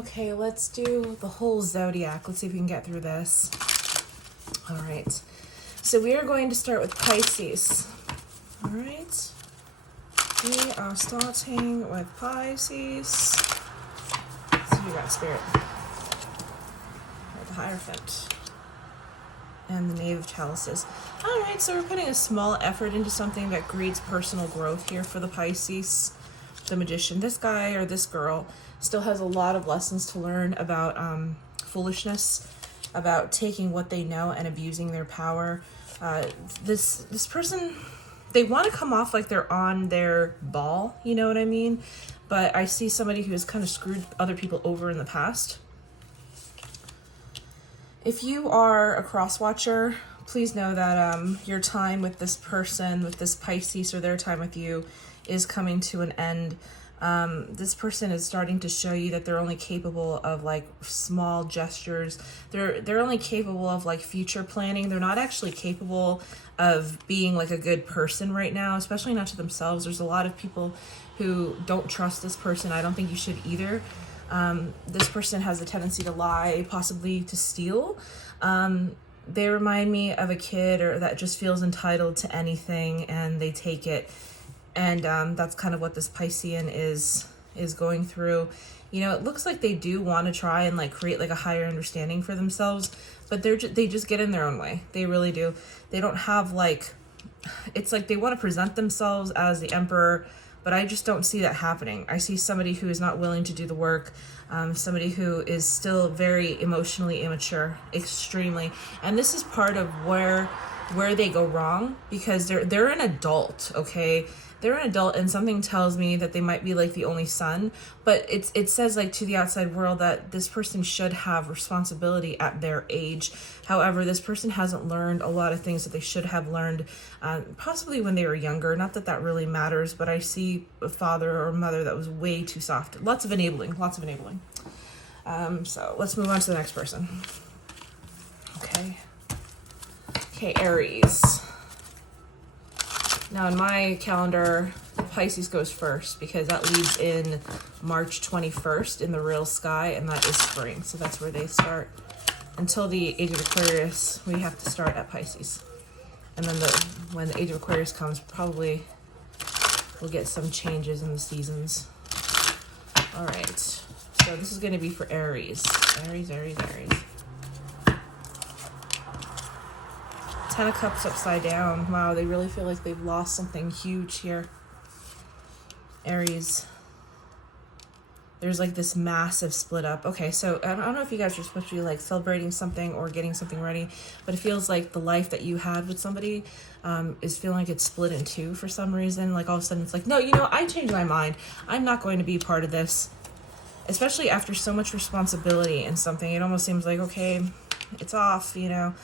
Okay, let's do the whole zodiac. Let's see if we can get through this. All right. So we are going to start with Pisces. All right. We are starting with Pisces. Let's see if we got Spirit. The Hierophant. And the Knave of Chalices. All right, so we're putting a small effort into something that creates personal growth here for the Pisces. The Magician. This guy or this girl still has a lot of lessons to learn about foolishness, about taking what they know and abusing their power. This person, they want to come off like they're on their ball, you know what I mean? But I see somebody who has kind of screwed other people over in the past. If you are a cross-watcher, please know that your time with this person, with this Pisces, or their time with you is coming to an end. This person is starting to show you that they're only capable of like small gestures. They're only capable of like future planning. They're not actually capable of being like a good person right now, especially not to themselves. There's a lot of people who don't trust this person. I don't think you should either. This person has a tendency to lie, possibly to steal. They remind me of a kid or that just feels entitled to anything and they take it. And that's kind of what this Piscean is going through. You know, it looks like they do want to try and like create like a higher understanding for themselves, but they just get in their own way. They really do. They don't have like, it's like they want to present themselves as the emperor, but I just don't see that happening. I see somebody who is not willing to do the work, somebody who is still very emotionally immature, extremely. And this is part of where they go wrong, because they're an adult, okay? They're an adult, and something tells me that they might be like the only son, but it says like to the outside world that this person should have responsibility at their age. However, this person hasn't learned a lot of things that they should have learned, possibly when they were younger. Not that that really matters, but I see a father or mother that was way too soft. Lots of enabling. So let's move on to the next person. Okay, Aries. Now in my calendar, Pisces goes first because that leads in March 21st in the real sky, and that is spring. So that's where they start. Until the age of Aquarius, we have to start at Pisces. And then when the age of Aquarius comes, probably we'll get some changes in the seasons. All right. So this is going to be for Aries. Aries. Ten of Cups upside down. Wow, they really feel like they've lost something huge here. Aries. There's like this massive split up. Okay, so I don't know if you guys are supposed to be like celebrating something or getting something ready, but it feels like the life that you had with somebody is feeling like it's split in two for some reason. Like all of a sudden it's like, no, you know, I changed my mind. I'm not going to be part of this. Especially after so much responsibility in something, it almost seems like, okay, it's off, you know.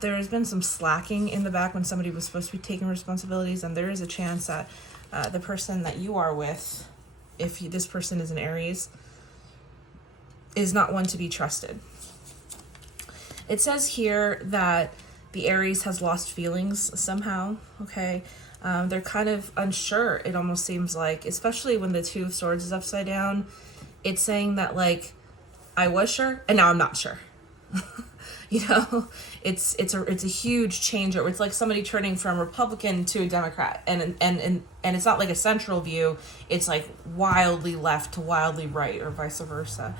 There's been some slacking in the back when somebody was supposed to be taking responsibilities, and there is a chance that the person that you are with, if this person is an Aries, is not one to be trusted. It says here that the Aries has lost feelings somehow, okay? They're kind of unsure, it almost seems like, especially when the Two of Swords is upside down. It's saying that, like, I was sure, and now I'm not sure. You know, it's a huge change. It's like somebody turning from Republican to a Democrat, and it's not like a central view. It's like wildly left to wildly right, or vice versa.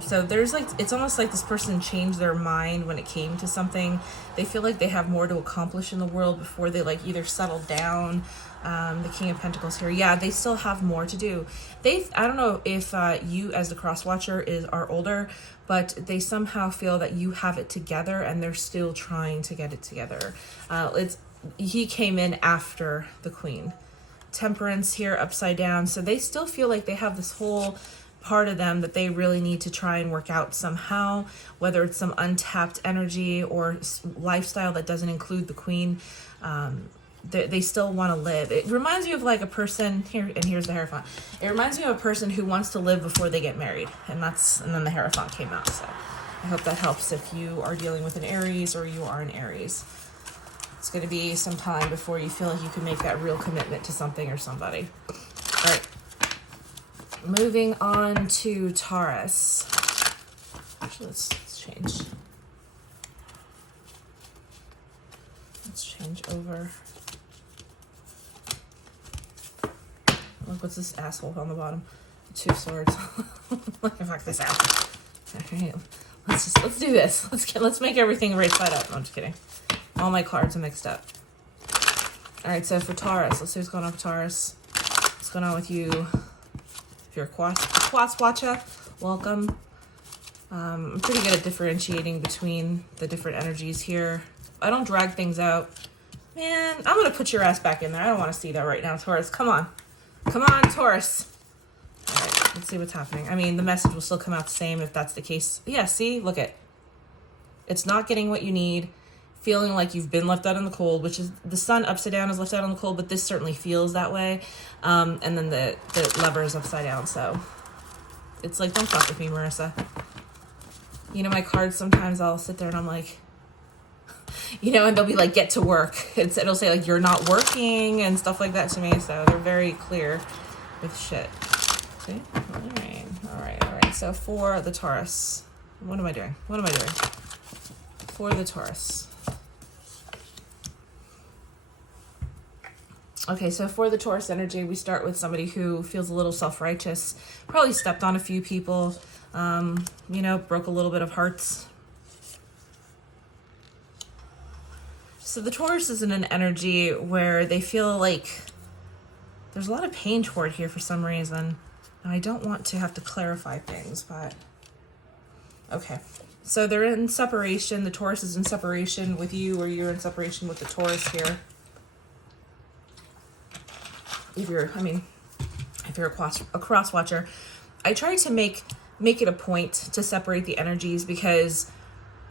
So there's like, it's almost like this person changed their mind when it came to something. They feel like they have more to accomplish in the world before they like either settle down. The King of Pentacles here. Yeah, they still have more to do. I don't know if you as the cross watcher are older, but they somehow feel that you have it together and they're still trying to get it together. He came in after the Queen. Temperance here upside down. So they still feel like they have this whole part of them that they really need to try and work out somehow, whether it's some untapped energy or lifestyle that doesn't include the Queen. They still want to live. It reminds me of like a person here, and here's the Hierophant. It reminds me of a person who wants to live before they get married, and then the Hierophant came out. So I hope that helps if you are dealing with an Aries or you are an Aries. It's going to be some time before you feel like you can make that real commitment to something or somebody. All right. Moving on to Taurus. Actually, let's change. Let's change over. Look, what's this asshole on the bottom? 2 swords. Let me fuck this out. Alright, let's do this. Let's make everything right side up. No, I'm just kidding. All my cards are mixed up. Alright, so for Taurus, let's see what's going on with Taurus. What's going on with you? If you're a Quas watcher, welcome. I'm pretty good at differentiating between the different energies here. I don't drag things out. Man, I'm going to put your ass back in there. I don't want to see that right now, Taurus. Come on. Come on, Taurus. All right, let's see what's happening. I mean, the message will still come out the same if that's the case. Yeah, see? Look it. It's not getting what you need. Feeling like you've been left out in the cold, which is the sun upside down is left out in the cold, but this certainly feels that way. And then the lever is upside down, so it's like, don't fuck with me, Marissa. You know, my cards, sometimes I'll sit there and I'm like, you know, and they'll be like, get to work. It'll say like, you're not working and stuff like that to me, so they're very clear with shit. See? All right. So for the Taurus, what am I doing? For the Taurus. Okay, so for the Taurus energy, we start with somebody who feels a little self-righteous, probably stepped on a few people, you know, broke a little bit of hearts. So the Taurus is in an energy where they feel like there's a lot of pain toward here for some reason. And I don't want to have to clarify things, but okay. So they're in separation. The Taurus is in separation with you, or you're in separation with the Taurus here. If you're a cross watcher, I try to make it a point to separate the energies because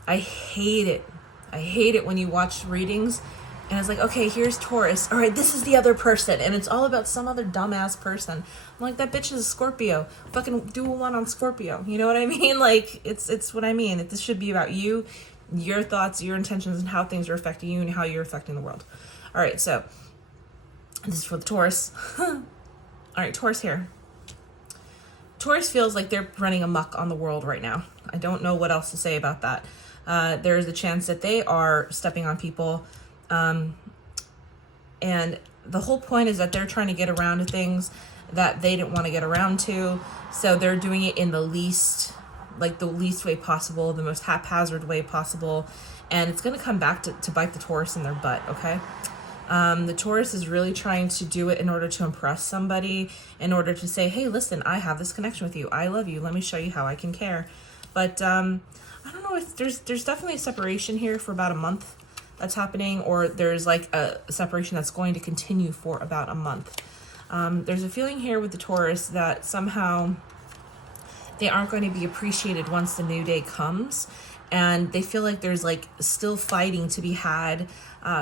I hate it. I hate it when you watch readings and it's like, okay, here's Taurus. All right, this is the other person. And it's all about some other dumbass person. I'm like, that bitch is a Scorpio. Fucking do one on Scorpio. You know what I mean? Like, it's what I mean. This should be about you, your thoughts, your intentions, and how things are affecting you and how you're affecting the world. All right, so this is for the Taurus. All right, Taurus here. Taurus feels like they're running amok on the world right now. I don't know what else to say about that. There's a chance that they are stepping on people. And the whole point is that they're trying to get around to things that they didn't want to get around to. So they're doing it in the least way possible, the most haphazard way possible. And it's going to come back to bite the Taurus in their butt, okay? The Taurus is really trying to do it in order to impress somebody, in order to say, hey, listen, I have this connection with you. I love you. Let me show you how I can care. But I don't know if there's definitely a separation here for about a month that's happening, or there's like a separation that's going to continue for about a month. There's a feeling here with the Taurus that somehow they aren't going to be appreciated once the new day comes. And they feel like there's like still fighting to be had,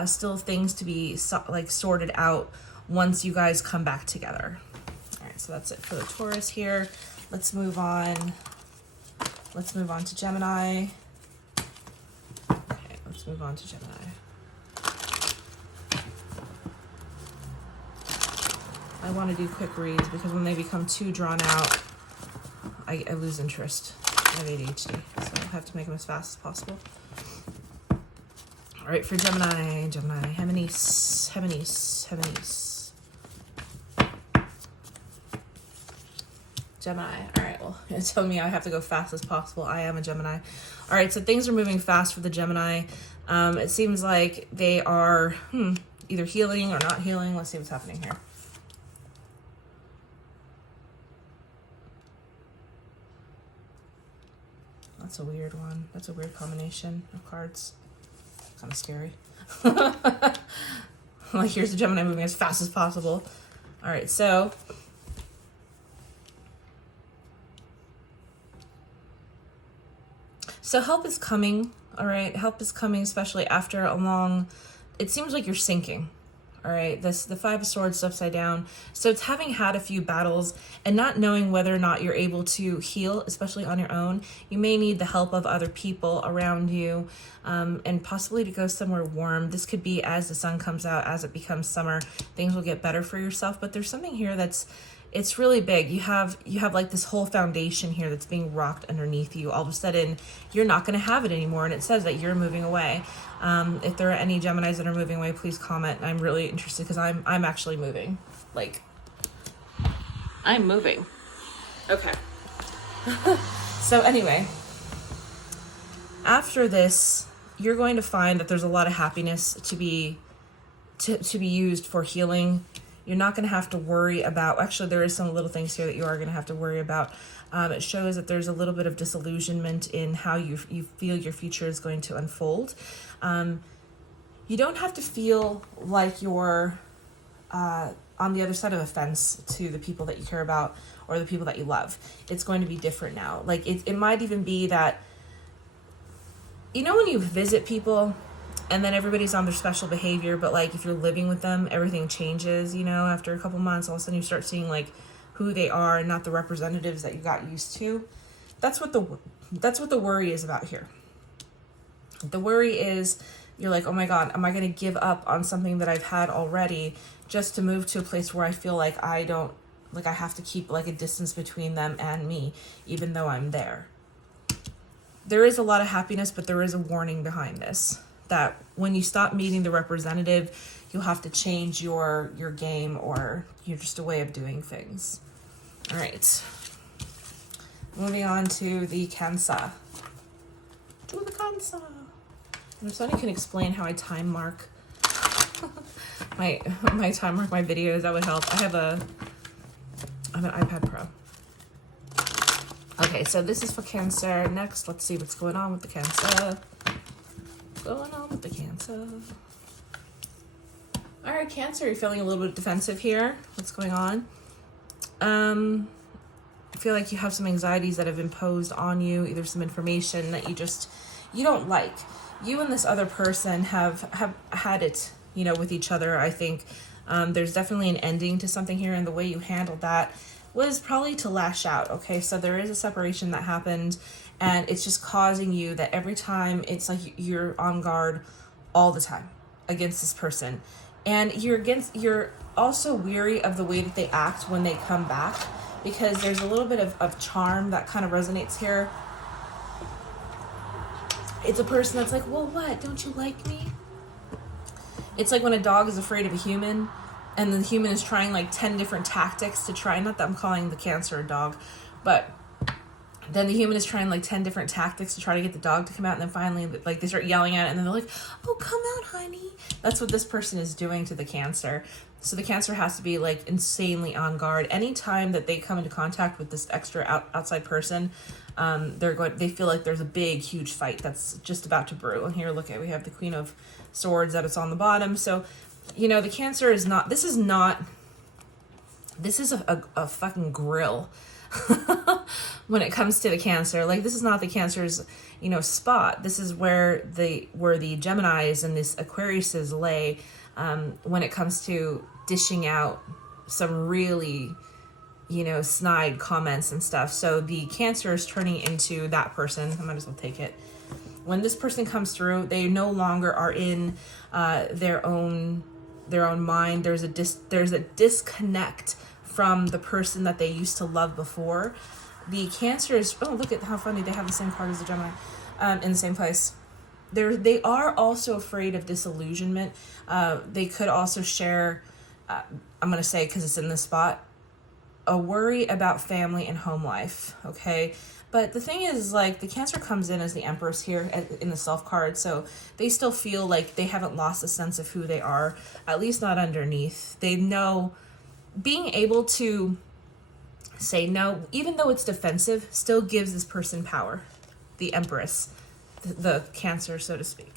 still things to be sorted out once you guys come back together. All right, so that's it for the Taurus here. Let's move on. Let's move on to Gemini. Okay, let's move on to Gemini. I want to do quick reads because when they become too drawn out, I lose interest. I have ADHD, so I have to make them as fast as possible. All right, for Gemini, Géminis. Gemini. All right, well, it's telling me I have to go fast as possible. I am a Gemini. All right, so things are moving fast for the Gemini. It seems like they are either healing or not healing. Let's see what's happening here. That's a weird one. That's a weird combination of cards. Kind of scary. Like, here's the Gemini moving as fast as possible. All right, so help is coming. All right, help is coming, especially after a long. It seems like you're sinking. All right, the Five of Swords upside down. So it's having had a few battles and not knowing whether or not you're able to heal, especially on your own. You may need the help of other people around you, and possibly to go somewhere warm. This could be as the sun comes out, as it becomes summer, things will get better for yourself. But there's something here It's really big. You have like this whole foundation here that's being rocked underneath you. All of a sudden, you're not going to have it anymore, and it says that you're moving away. If there are any Geminis that are moving away, please comment. I'm really interested because I'm actually moving. Like, I'm moving. Okay. So anyway, after this, you're going to find that there's a lot of happiness to be used for healing. You're not going to have to worry about, actually there is some little things here that you are going to have to worry about. It shows that there's a little bit of disillusionment in how you feel your future is going to unfold. You don't have to feel like you're on the other side of a fence to the people that you care about or the people that you love. It's going to be different now. Like it might even be that, you know, when you visit people and then everybody's on their special behavior, but like if you're living with them, everything changes, you know, after a couple months, all of a sudden you start seeing like who they are and not the representatives that you got used to. That's what the worry is about here. The worry is you're like, oh my God, am I going to give up on something that I've had already just to move to a place where I feel like I have to keep like a distance between them and me, even though I'm there. There is a lot of happiness, but there is a warning behind this, that when you stop meeting the representative, you'll have to change your game or you're just a way of doing things. All right. Moving on to the Cancer. To the Cancer. If somebody can explain how I time mark my time mark my videos, that would help. I have an iPad Pro. Okay, so this is for Cancer. Next, let's see what's going on with the Cancer. Going on with the Cancer. All right, Cancer, you're feeling a little bit defensive here. What's going on? I feel like you have some anxieties that have imposed on you, either some information that you don't like. You and this other person have had it, you know, with each other. I think there's definitely an ending to something here, and the way you handled that was probably to lash out. Okay, so there is a separation that happened, and it's just causing you that every time it's like you're on guard all the time against this person, and you're also weary of the way that they act when they come back, because there's a little bit of charm that kind of resonates here. It's a person that's like, well, what? Don't you like me? It's like when a dog is afraid of a human, and the human is trying like 10 different tactics to try, not that I'm calling the Cancer a dog, but then the human is trying like 10 different tactics to try to get the dog to come out, and then finally like they start yelling at it, and then they're like, oh, come out, honey. That's what this person is doing to the Cancer. So the Cancer has to be like insanely on guard. Anytime that they come into contact with this extra outside person, they feel like there's a big, huge fight that's just about to brew. And here, look at, we have the Queen of Swords that it's on the bottom. So, you know, the Cancer is not, this is a fucking grill when it comes to the Cancer. Like, this is not the Cancer's, you know, spot. This is where the Geminis and this Aquariuses lay when it comes to dishing out some really, you know, snide comments and stuff. So the Cancer is turning into that person. I might as well take it. When this person comes through, they no longer are in their own mind. There's a disconnect from the person that they used to love before. The Cancer is, oh, look at how funny, they have the same card as the Gemini in the same place. They are also afraid of disillusionment. They could also share, I'm going to say because it's in this spot, a worry about family and home life, okay? But the thing is, like, the Cancer comes in as the Empress here in the self card, so they still feel like they haven't lost a sense of who they are, at least not underneath. They know being able to say no, even though it's defensive, still gives this person power. The Empress, the Cancer, so to speak.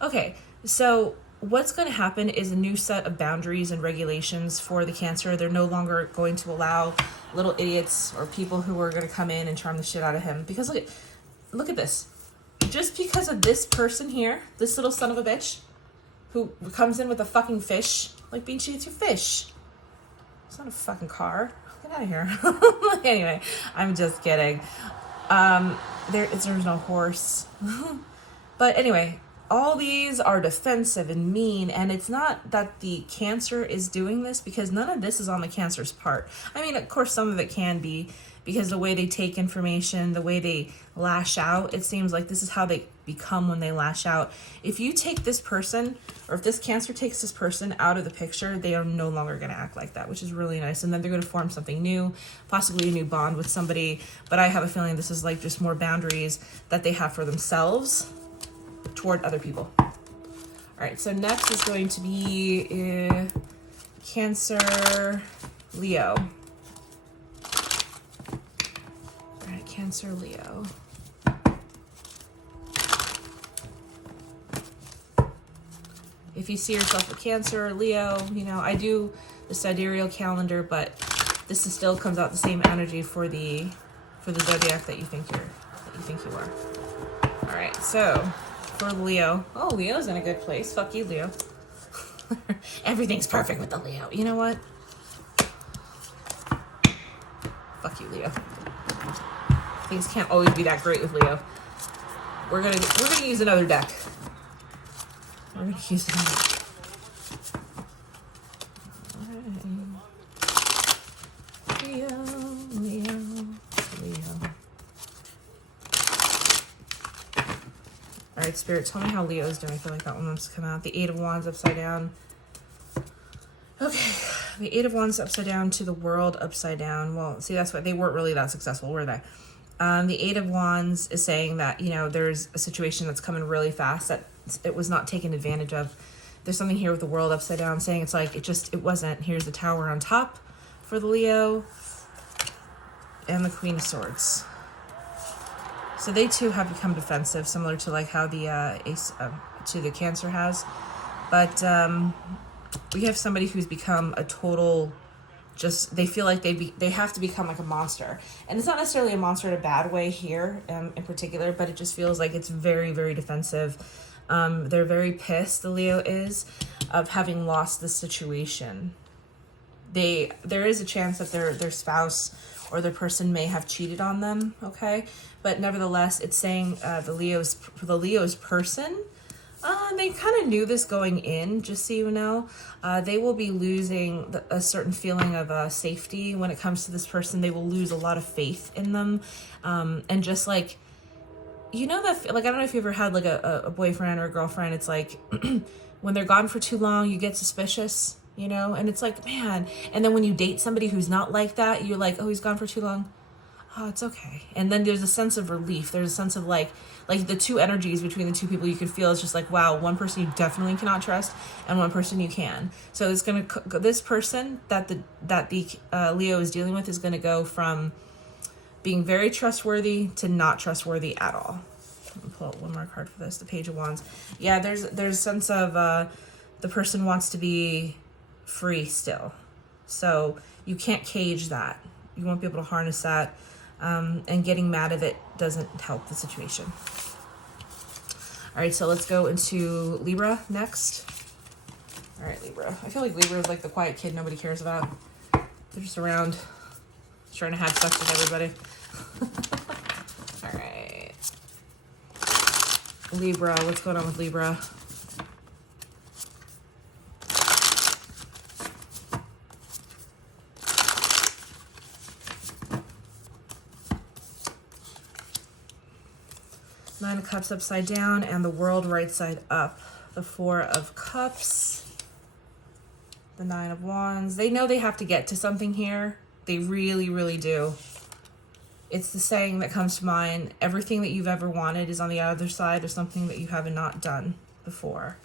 Okay, so what's going to happen is a new set of boundaries and regulations for the Cancer. They're no longer going to allow little idiots or people who are going to come in and charm the shit out of him. Because look at this. Just because of this person here, this little son of a bitch, who comes in with a fucking fish, like, Beanchy, it's your fish. It's not a fucking car. Get out of here. Anyway, I'm just kidding. There's no horse. But anyway, all these are defensive and mean, and it's not that the Cancer is doing this, because none of this is on the Cancer's part. I mean, of course, some of it can be, because the way they take information, the way they lash out, it seems like this is how they become when they lash out. If you take this person, or if this Cancer takes this person out of the picture, they are no longer going to act like that, which is really nice. And then they're going to form something new, possibly a new bond with somebody. But I have a feeling this is like just more boundaries that they have for themselves toward other people. All right, so next is going to be Cancer, Leo. All right, Cancer, Leo. If you see yourself a Cancer or Leo, you know, I do the sidereal calendar, but this is still comes out the same energy for the zodiac that you think you are. All right, so for Leo, oh, Leo's in a good place. Fuck you, Leo. Everything's perfect with the Leo. You know what? Fuck you, Leo. Things can't always be that great with Leo. We're gonna use another deck. We're gonna use another deck. Leo, Leo, Leo. All right, Spirit, tell me how Leo's doing. I feel like that one wants to come out. The Eight of Wands upside down. Okay, the Eight of Wands upside down to the World upside down. Well, see, that's why they weren't really that successful, were they? The Eight of Wands is saying that, you know, there's a situation that's coming really fast that it was not taken advantage of. There's something here with the World upside down saying it's like it wasn't. Here's the Tower on top for the Leo and the Queen of Swords. So they too have become defensive, similar to like how the Ace to the Cancer has. But we have somebody who's become a total, just they feel like they have to become like a monster, and it's not necessarily a monster in a bad way here in particular, but it just feels like it's very, very defensive. They're very pissed, the Leo is, of having lost the situation. There is a chance that their spouse or their person may have cheated on them, okay? But nevertheless, it's saying the Leo's person, they kind of knew this going in, just so you know. They will be losing a certain feeling of safety when it comes to this person. They will lose a lot of faith in them. And just like, you know that, like, I don't know if you ever had like a boyfriend or a girlfriend. It's like when they're gone for too long, you get suspicious, you know? And it's like, man. And then when you date somebody who's not like that, you're like, oh, he's gone for too long. Oh, it's okay. And then there's a sense of relief. There's a sense of like the two energies between the two people you could feel is just like, wow, one person you definitely cannot trust and one person you can. So it's going to, this person that the Leo is dealing with is going to go from being very trustworthy to not trustworthy at all. Let me pull out one more card for this, the Page of Wands. Yeah, there's a sense of the person wants to be free still. So you can't cage that. You won't be able to harness that. And getting mad at it doesn't help the situation. All right, so let's go into Libra next. All right, Libra. I feel like Libra is like the quiet kid nobody cares about. They're just around trying to have sex with everybody. All right. Libra, what's going on with Libra? Nine of Cups upside down and the World right side up. The Four of Cups. The Nine of Wands. They know they have to get to something here. They really, really do. It's the saying that comes to mind. Everything that you've ever wanted is on the other side of something that you have not done before.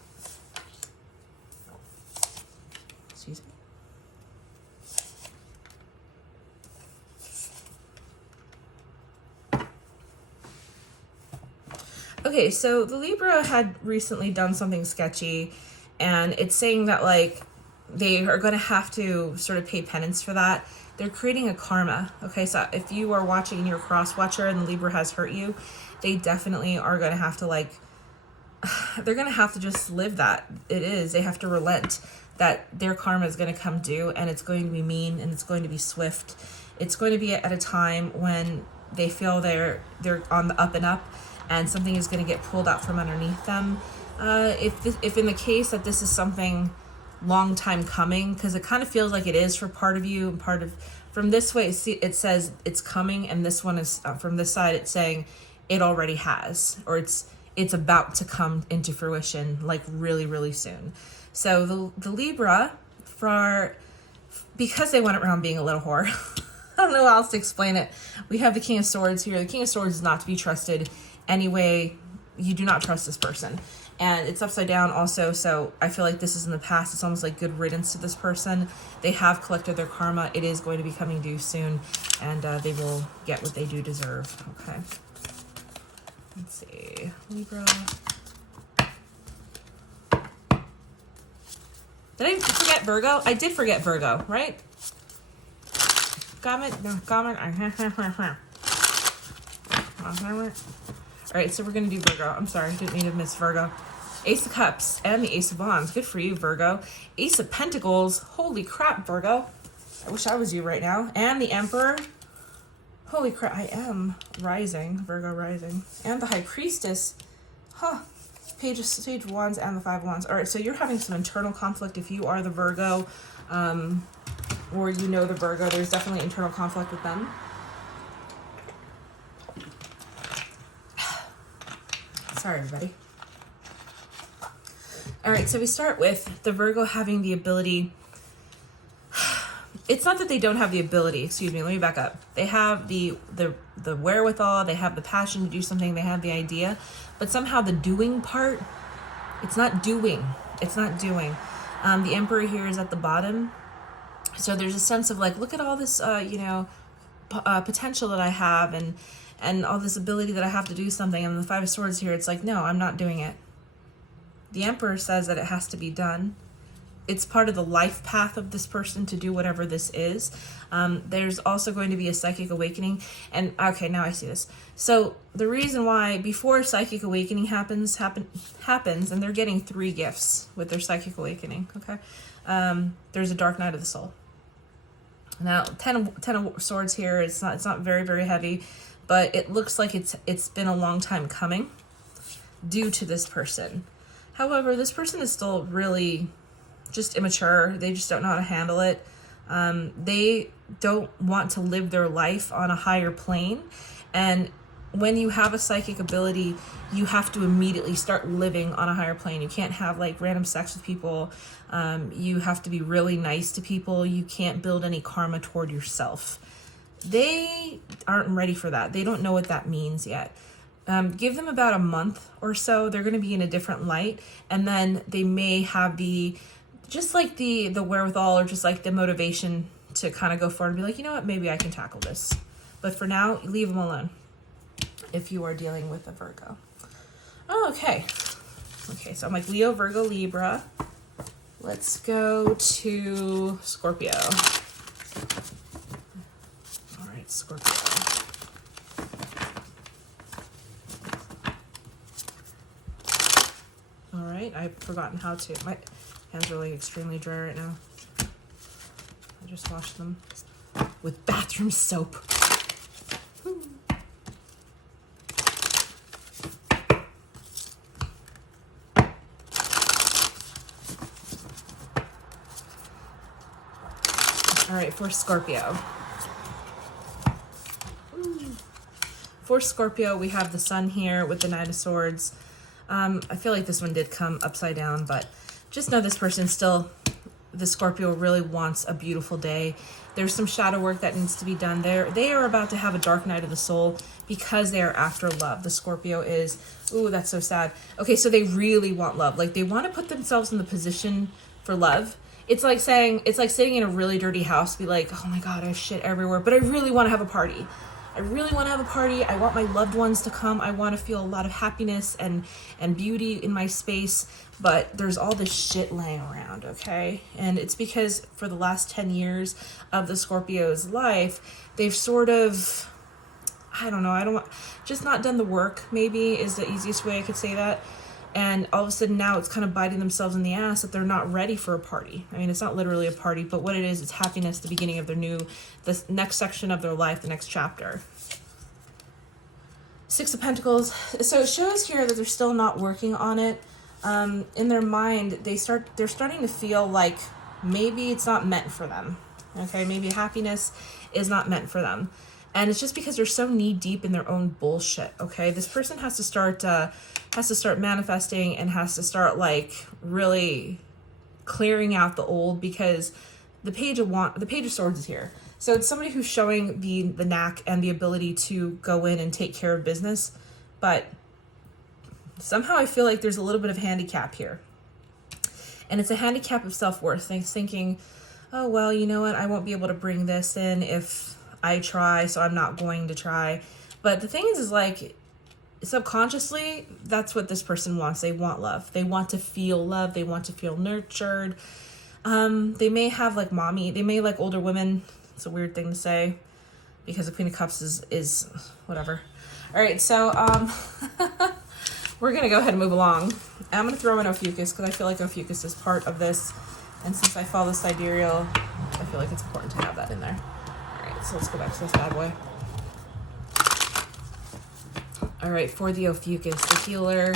Excuse me. Okay, so the Libra had recently done something sketchy, and it's saying that, like, they are going to have to sort of pay penance for that. They're creating a karma. Okay, so if you are watching and you're a cross watcher and the Libra has hurt you, they definitely are going to have to, like, they're going to have to just live that. It is. They have to relent that their karma is going to come due, and it's going to be mean, and it's going to be swift. It's going to be at a time when they feel they're on the up and up, and something is going to get pulled out from underneath them. If in the case that this is something long time coming, because it kind of feels like it is for part of you, and part of, from this way it says it's coming, and this one is from this side it's saying it already has, or it's about to come into fruition, like really, really soon. So the Libra, because they went around being a little whore, I don't know how else to explain it. We have the King of Swords here. The King of Swords is not to be trusted anyway. You do not trust this person. And it's upside down also, so I feel like this is in the past. It's almost like good riddance to this person. They have collected their karma. It is going to be coming due soon, and they will get what they do deserve. Okay. Let's see. Libra. Did I forget Virgo? I did forget Virgo, right? Comment? No, comment. All right, so we're going to do Virgo. I'm sorry, I didn't mean to miss Virgo. Ace of Cups and the Ace of Wands. Good for you, Virgo. Ace of Pentacles. Holy crap, Virgo. I wish I was you right now. And the Emperor. Holy crap, I am rising. Virgo rising. And the High Priestess. Huh. Page of Wands and the Five of Wands. All right, so you're having some internal conflict if you are the Virgo, or you know the Virgo. There's definitely internal conflict with them. Sorry, everybody. All right, so we start with the Virgo having the ability. It's not that they don't have the ability. Excuse me. Let me back up. They have the wherewithal. They have the passion to do something. They have the idea, but somehow the doing part, it's not doing. It's not doing. The Emperor here is at the bottom, so there's a sense of like, look at all this, potential that I have, and all this ability that I have to do something. And the Five of Swords here, it's like, no, I'm not doing it. The Emperor says that it has to be done. It's part of the life path of this person to do whatever this is. There's also going to be a psychic awakening. And okay, now I see this. So the reason why before psychic awakening happens, and they're getting 3 gifts with their psychic awakening, okay? There's a dark night of the soul. Now, ten of Swords here, it's not very, very heavy, but it looks like it's been a long time coming due to this person. However, this person is still really just immature. They just don't know how to handle it. They don't want to live their life on a higher plane. And when you have a psychic ability, you have to immediately start living on a higher plane. You can't have like random sex with people. You have to be really nice to people. You can't build any karma toward yourself. They aren't ready for that. They don't know what that means yet. Give them about a month or so. They're going to be in a different light. And then they may have the wherewithal, or just like the motivation to kind of go forward and be like, you know what, maybe I can tackle this. But for now, leave them alone if you are dealing with a Virgo. Oh, okay. Okay, so I'm like Leo, Virgo, Libra. Let's go to Scorpio. All right, Scorpio. All right, I've forgotten how to. My hands are like extremely dry right now. I just washed them with bathroom soap. All right, for Scorpio. For Scorpio, we have the Sun here with the Knight of Swords. I feel like this one did come upside down, but just know this person still, the Scorpio really wants a beautiful day. There's some shadow work that needs to be done there. They are about to have a dark night of the soul because they are after love. The Scorpio is, ooh, that's so sad. Okay, so they really want love. Like they want to put themselves in the position for love. It's like sitting in a really dirty house, be like, oh my God, I have shit everywhere, but I really want to have a party. I really want to have a party. I want my loved ones to come. I want to feel a lot of happiness and beauty in my space, but there's all this shit laying around, okay? And it's because for the last 10 years of the Scorpio's life, they've sort of, just not done the work, maybe, is the easiest way I could say that. And all of a sudden now it's kind of biting themselves in the ass that they're not ready for a party. I mean, it's not literally a party, but what it is, it's happiness, the beginning of the next section of their life, the next chapter. Six of Pentacles. So it shows here that they're still not working on it. in their mind, they're starting to feel like maybe it's not meant for them. Okay, maybe happiness is not meant for them. And it's just because they're so knee deep in their own bullshit. Okay, this person has to start manifesting and has to start like really clearing out the old, because the page of swords is here. So it's somebody who's showing the knack and the ability to go in and take care of business, but somehow I feel like there's a little bit of handicap here. And it's a handicap of self-worth. Thinking, oh, well, you know what? I won't be able to bring this in if I try, so I'm not going to try. But the thing is like, subconsciously, that's what this person wants. They want love. They want to feel love. They want to feel nurtured. They may have like they may like older women. It's a weird thing to say because the Queen of Cups is whatever. All right, so we're going to go ahead and move along. I'm going to throw in Ophiuchus because I feel like Ophiuchus is part of this. And since I follow sidereal, I feel like it's important to have that in there. All right, so let's go back to this bad boy. All right, for the Ophiuchus, the healer.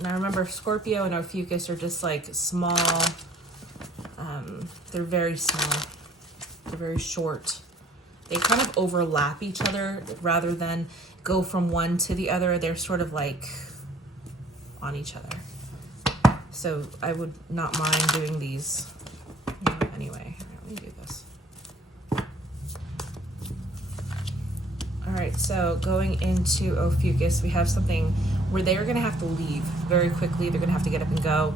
Now remember, Scorpio and Ophiuchus are just like small. They're very small. They're very short. They kind of overlap each other rather than go from one to the other. They're sort of like on each other. So I would not mind doing these. Anyway, let me do this. All right, so going into Ophiuchus, we have something where they're going to have to leave very quickly. They're going to have to get up and go.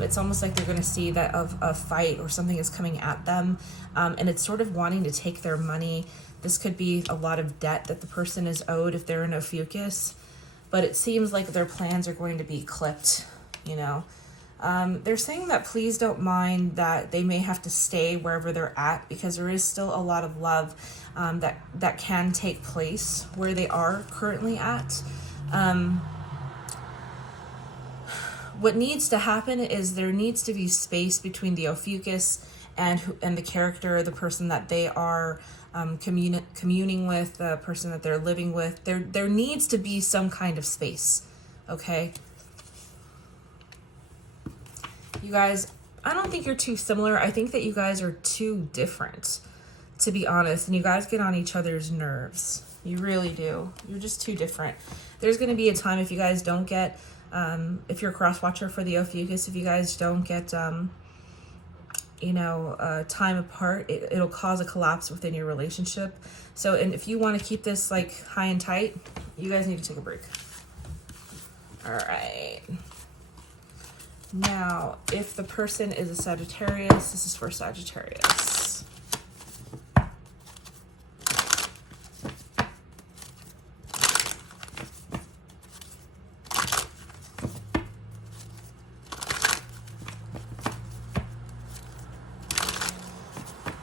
It's almost like they're going to see that a fight or something is coming at them, and it's sort of wanting to take their money. This could be a lot of debt that the person is owed if they're in Ophiuchus, but it seems like their plans are going to be clipped, you know. They're saying that please don't mind that they may have to stay wherever they're at, because there is still a lot of love that can take place where they are currently at. What needs to happen is there needs to be space between the Ophiuchus and the character, the person that they are communing with, the person that they're living with. There needs to be some kind of space, okay? You guys, I don't think you're too similar. I think that you guys are too different, to be honest, and you guys get on each other's nerves. You really do. You're just too different. There's going to be a time if you guys don't get, if you're a cross-watcher for the Ophiuchus, if you guys don't get, time apart, it'll cause a collapse within your relationship. So, and if you want to keep this like high and tight, you guys need to take a break. All right. Now, if the person is a Sagittarius, this is for Sagittarius.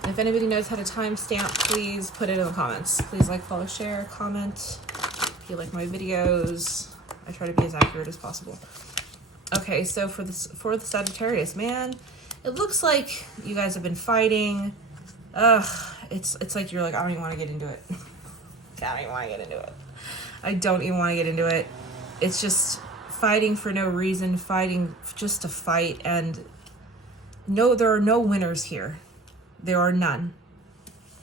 If anybody knows how to timestamp, please put it in the comments. Please like, follow, share, comment. If you like my videos, I try to be as accurate as possible. Okay, so for the Sagittarius, man, it looks like you guys have been fighting. It's like you're like, I don't even want to get into it. I don't even want to get into it. I don't even want to get into it. It's just fighting for no reason, fighting just to fight, and no, there are no winners here. There are none.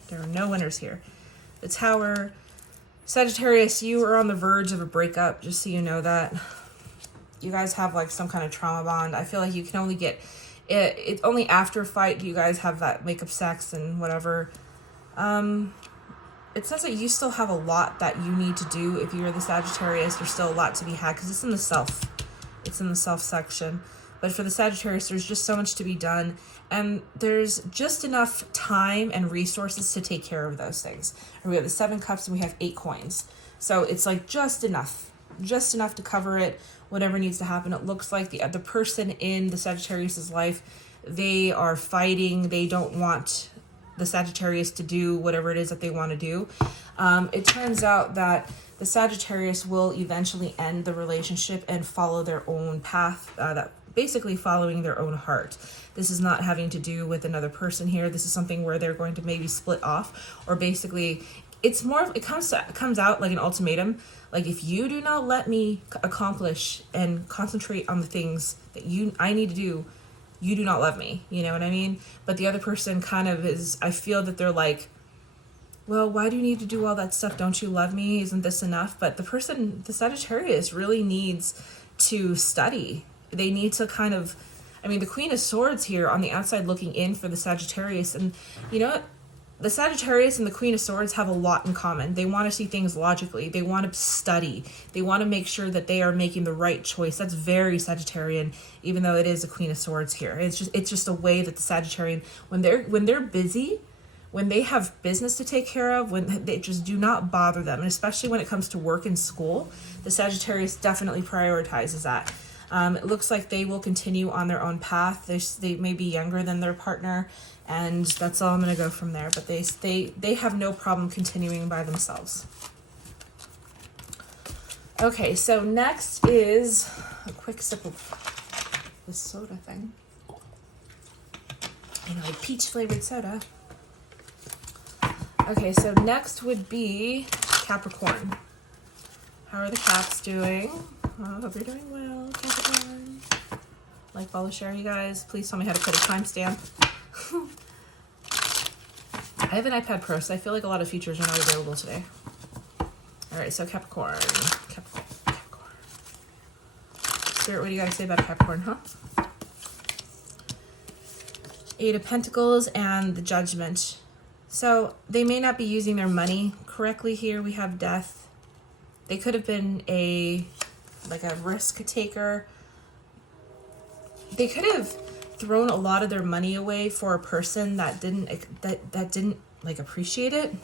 There are no winners here. The Tower, Sagittarius, you are on the verge of a breakup, just so you know that. You guys have like some kind of trauma bond. I feel like you can only get it's only after a fight do you guys have that makeup sex and whatever. It says that you still have a lot that you need to do. If you're the Sagittarius, there's still a lot to be had because it's in the self. It's in the self section. But for the Sagittarius, there's just so much to be done. And there's just enough time and resources to take care of those things. And we have the 7 cups and we have 8 coins. So it's like just enough to cover it, whatever needs to happen. It looks like the person in the Sagittarius's life, they are fighting. They don't want the Sagittarius to do whatever it is that they want to do. It turns out that the Sagittarius will eventually end the relationship and follow their own path, that basically following their own heart. This is not having to do with another person here. This is something where they're going to maybe split off or basically it comes out like an ultimatum. Like, if you do not let me accomplish and concentrate on the things that I need to do, you do not love me. You know what I mean? But the other person kind of is, I feel that they're like, well, why do you need to do all that stuff? Don't you love me? Isn't this enough? But the Sagittarius really needs to study. They need to kind of, I mean, the Queen of Swords here on the outside looking in for the Sagittarius. And you know what? The Sagittarius and the Queen of Swords have a lot in common. They want to see things logically. They want to study. They want to make sure that they are making the right choice. That's very Sagittarian, even though it is a Queen of Swords here. It's just a way that the Sagittarian, when they're busy, when they have business to take care of, when they just do not bother them, and especially when it comes to work and school, the Sagittarius definitely prioritizes that. It looks like they will continue on their own path. They may be younger than their partner, and that's all I'm going to go from there. But they have no problem continuing by themselves. Okay, so next is a quick sip of this soda thing. A peach flavored soda. Okay, so next would be Capricorn. How are the Caps doing? I hope you're doing well, Capricorn. Like, follow, share, you guys. Please tell me how to put a timestamp. I have an iPad Pro, so I feel like a lot of features are not available today. All right, so Capricorn. Spirit, what do you got to say about Capricorn, huh? Eight of Pentacles and the Judgment. So they may not be using their money correctly here. We have Death. They could have been a risk taker. They could have thrown a lot of their money away for a person that didn't like appreciate it.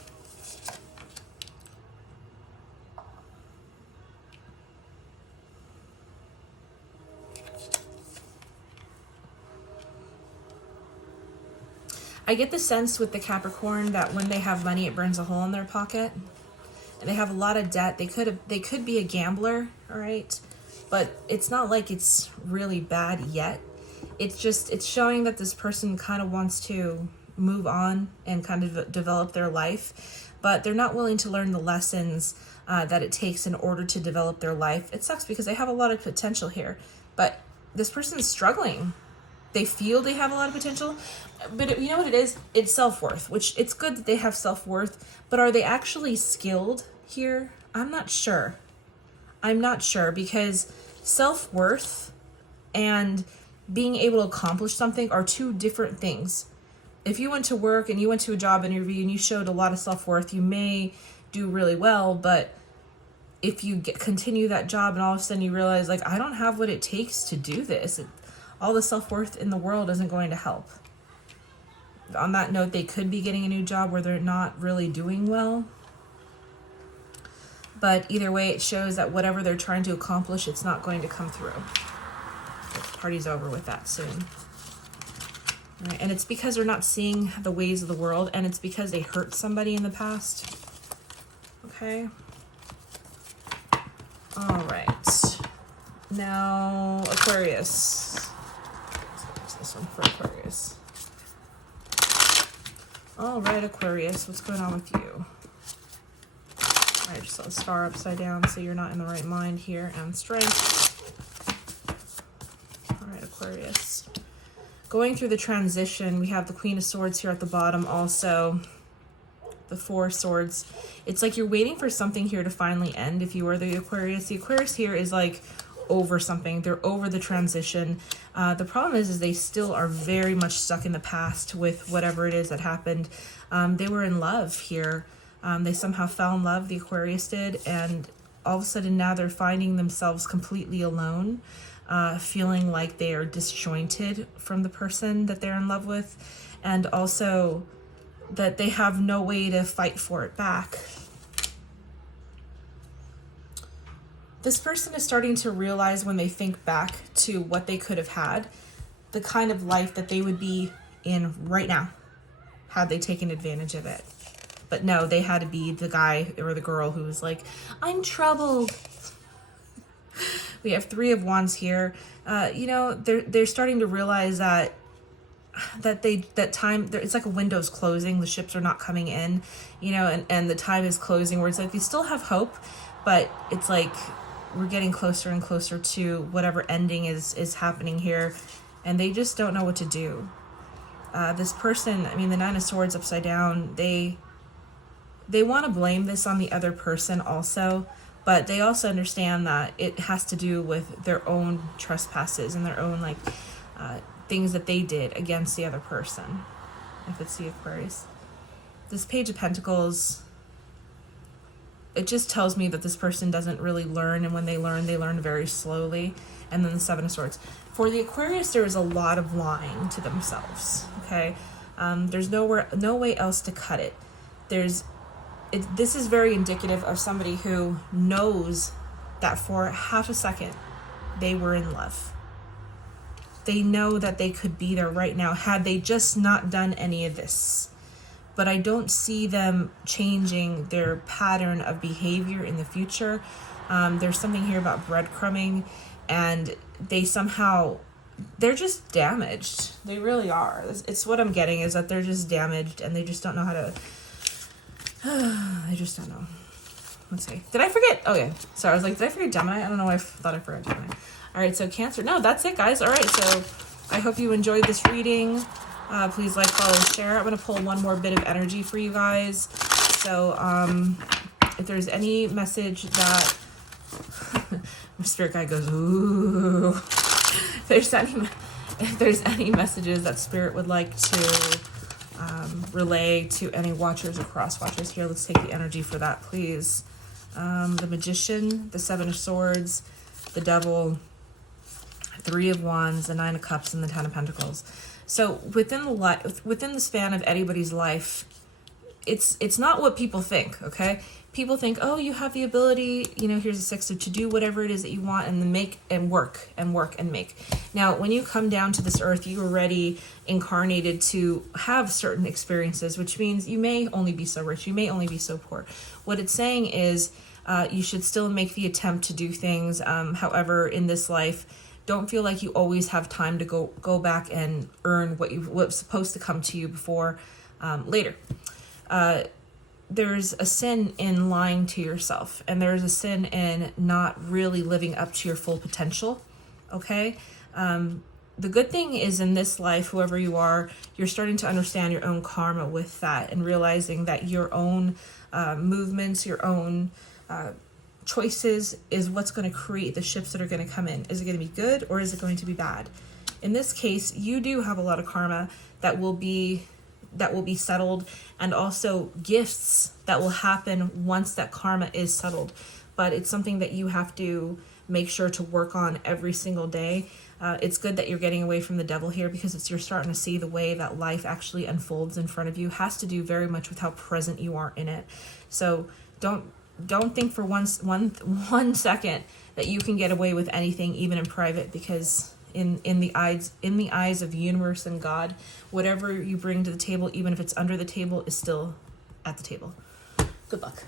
I get the sense with the Capricorn that when they have money, it burns a hole in their pocket. And they have a lot of debt. They could be a gambler, all right? But it's not like it's really bad yet. It's showing that this person kind of wants to move on and kind of develop their life, but they're not willing to learn the lessons that it takes in order to develop their life. It sucks because they have a lot of potential here, but this person's struggling. They feel they have a lot of potential, but you know what it is? It's self-worth, which it's good that they have self-worth, but are they actually skilled here? I'm not sure because self-worth and being able to accomplish something are two different things. If you went to work and you went to a job interview and you showed a lot of self-worth, you may do really well, but if you continue that job and all of a sudden you realize, like, I don't have what it takes to do this, all the self-worth in the world isn't going to help. On that note, they could be getting a new job where they're not really doing well. But either way, it shows that whatever they're trying to accomplish, it's not going to come through. The party's over with that soon. All right, and it's because they're not seeing the ways of the world, and it's because they hurt somebody in the past. Okay. All right. Now, Aquarius. Let's use this one for Aquarius. All right, Aquarius, what's going on with you? All right, just saw a star upside down, so you're not in the right mind here. And strength. All right, Aquarius. Going through the transition, we have the Queen of Swords here at the bottom also. The Four of Swords. It's like you're waiting for something here to finally end if you are the Aquarius. The Aquarius here is like over something. They're over the transition. The problem is they still are very much stuck in the past with whatever it is that happened. They were in love here. They somehow fell in love, the Aquarius did, and all of a sudden now they're finding themselves completely alone, feeling like they are disjointed from the person that they're in love with, and also that they have no way to fight for it back. This person is starting to realize when they think back to what they could have had, the kind of life that they would be in right now, had they taken advantage of it. But no, they had to be the guy or the girl who was like, I'm troubled. We have Three of Wands here. They're starting to realize that it's like a window's closing, the ships are not coming in, and the time is closing, where it's like they still have hope, but it's like we're getting closer and closer to whatever ending is happening here, and they just don't know what to do. This person, I mean, the Nine of Swords upside down, they want to blame this on the other person also, but they also understand that it has to do with their own trespasses and their own things that they did against the other person, if it's the Aquarius. This Page of Pentacles, it just tells me that this person doesn't really learn, and when they learn very slowly. And then the Seven of Swords. For the Aquarius, there is a lot of lying to themselves, okay? There's no way else to cut it. This is very indicative of somebody who knows that for half a second they were in love. They know that they could be there right now had they just not done any of this. But I don't see them changing their pattern of behavior in the future. There's something here about breadcrumbing, and they're just damaged. They really are. It's what I'm getting, is that they're just damaged, and they just don't know how to... I just don't know. Let's see. Did I forget? Oh, yeah. Sorry, I was like, did I forget Gemini? I don't know why I thought I forgot Gemini. All right, so Cancer. No, that's it, guys. All right, so I hope you enjoyed this reading. Please like, follow, and share. I'm going to pull one more bit of energy for you guys. So if there's any message that... my spirit guide goes, ooh. If there's any messages that Spirit would like to relay to any watchers or cross watchers here, let's take the energy for that, please. The Magician, the Seven of Swords, the Devil, Three of Wands, the Nine of Cups, and the Ten of Pentacles. So within the span of anybody's life, it's not what people think, okay? People think, oh, you have the ability, here's a six, to do whatever it is that you want, and then make and work and make. Now, when you come down to this earth, you are already incarnated to have certain experiences, which means you may only be so rich, you may only be so poor. What it's saying is you should still make the attempt to do things. However, in this life, don't feel like you always have time to go back and earn what's supposed to come to you before later. There's a sin in lying to yourself, and there's a sin in not really living up to your full potential, okay? The good thing is, in this life, whoever you are, you're starting to understand your own karma with that, and realizing that your own movements, your own choices is what's going to create the ships that are going to come in. Is it going to be good, or is it going to be bad? In this case, you do have a lot of karma that will be settled, and also gifts that will happen once that karma is settled. But it's something that you have to make sure to work on every single day. It's good that you're getting away from the Devil here, because you're starting to see the way that life actually unfolds in front of you. It has to do very much with how present you are in it. So don't think for one second that you can get away with anything, even in private, because in the eyes of the universe and God, whatever you bring to the table, even if it's under the table, is still at the table. Good luck.